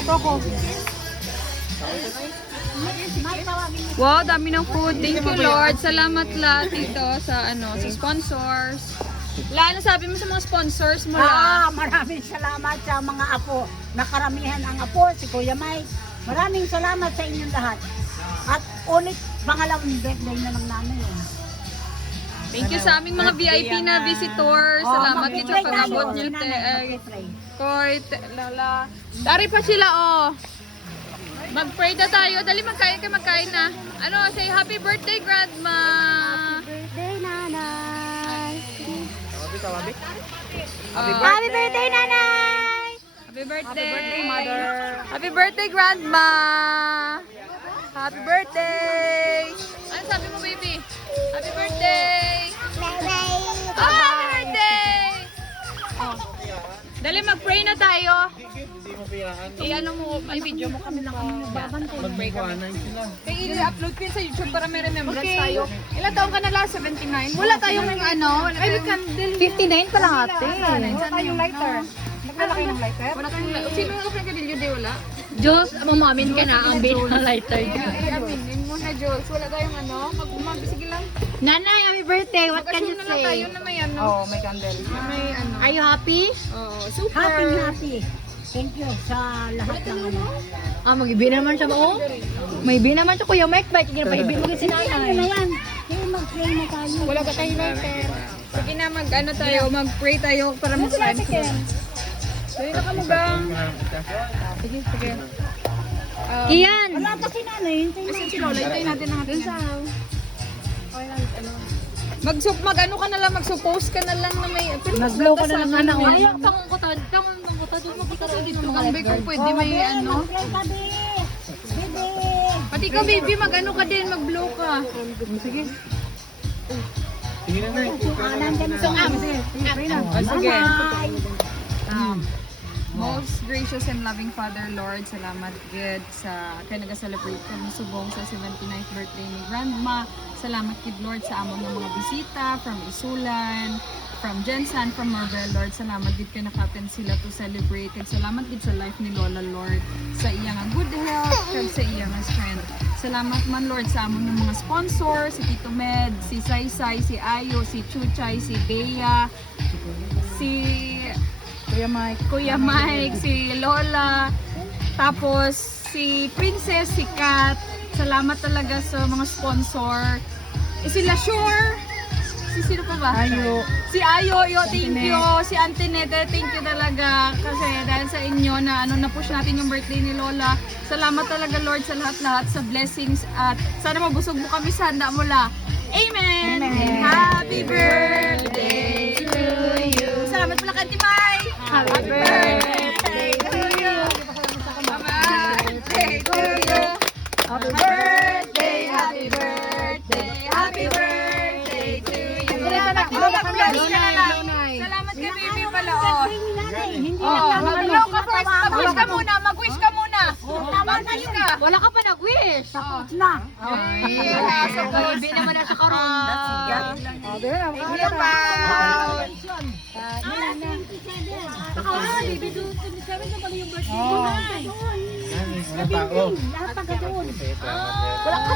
Ito ko. Wow, dami ng food. Thank you, Lord. Salamat lahat dito sa sa sponsors. La, ano sabi mo sa mga sponsors mo, La? Maraming salamat sa mga apo. Nakaramihan ang apo, si Kuya Mike. Maraming salamat sa inyong lahat. At ulit, pangalawang birthday na lang namin. Thank you sa aming mga VIP na visitors. Salamat dito sa pag-abot niyo. Lala. Dari pa sila, oh. Mag-pray na tayo. Dali, magkain na. Ano, say happy birthday, Grandma. Birthday, Nanay. Happy birthday, Nanay. Happy birthday, Mother. Happy birthday, Grandma. Happy birthday. Ano sabi mo, baby? Happy birthday. Happy birthday. Oh. Dali, mag-pray na tayo. Ano mo, may video mo kami na kami nagbabantay. Mag-pray kami. Kaya i-upload ko yun sa YouTube para may remembrance tayo. Ilang taong ka na lang? 79? Wala tayong ay, we can 59 pa lang ate. Wala tayong lighter. Nagdala kayo ng lighter? Wala tayong sino nga pa kadilyo di wala? Diyos, mamamin ka na ang bill ng lighter dyan. Aminin mo na, Jules. Wala tayong mag-umabi. Sige lang. Nanay, happy birthday. What can you Mag-assume na lang tayo say? na may May candle. Na may Are you happy? Super. Happy. Thank you sa lahat ng Mag-ibi naman siya. Oh, may ibi naman siya, Kuya Mike. Bakit ginapahibi mo si Ano nanay? na yan? Sige, mag-pray na tayo. Wala ka tayong lighter. Sige na, tayo. Mag-pray tayo para mag-thankful. Dali na ka magang. Sige. Iyan! Wala kasi nanay. Kasi si Lola, itayin natin ang atin sa mag-ano ka na lang, mag-suppose ka na lang na may... Mag-blow ka na lang anak. Ayaw, tangungkutan. Doon makita sa dito mga Kung kung pwede may Mag-pray ka, Bebe. Pati ka, baby, mag-ano ka din, mag-blow ka. Sige. Sige. Most gracious and loving Father, Lord, salamat gid sa kay naga-celebrate kami subong sa 79th birthday ni Grandma. Salamat gid, Lord, sa amon ng mga bisita from Isulan, from Jensan, from Marbel, Lord. Salamat gid kay nakaten sila to celebrate. Kag salamat gid sa life ni Lola, Lord, sa iyang good health kag sa iyang strength. Salamat man, Lord, sa amon ng mga sponsors, si Tito Med, si Saysay, si Ayo, si Chuchay, si Bea, si Kuya Mike, si Lola, tapos si Princess, si Kat. Salamat talaga sa mga sponsor. Sila Sure. Sino pa ba? Ayo. Si Ayo, thank you. Si Auntie Nete, thank you talaga. Kasi dahil sa inyo na na-push natin yung birthday ni Lola. Salamat talaga, Lord, sa lahat-lahat, sa blessings. At sana mabusog mo kami sa handa mula. Amen! Happy birthday to you! Salamat pala kay Auntie Mai! Happy birthday to you! Happy birthday to you! Happy birthday! Happy birthday! Happy birthday to you! Salamat kay baby pala, oh. Mag-blow ka first. Mag-wish ka muna. Mag-wish ka muna. Mag-wish ka. Wala ka pa nag-wish. Tapos na. Ay, So, ibi naman na siya karoon. Thank you, Pao. Lahat taga doon. Wala ka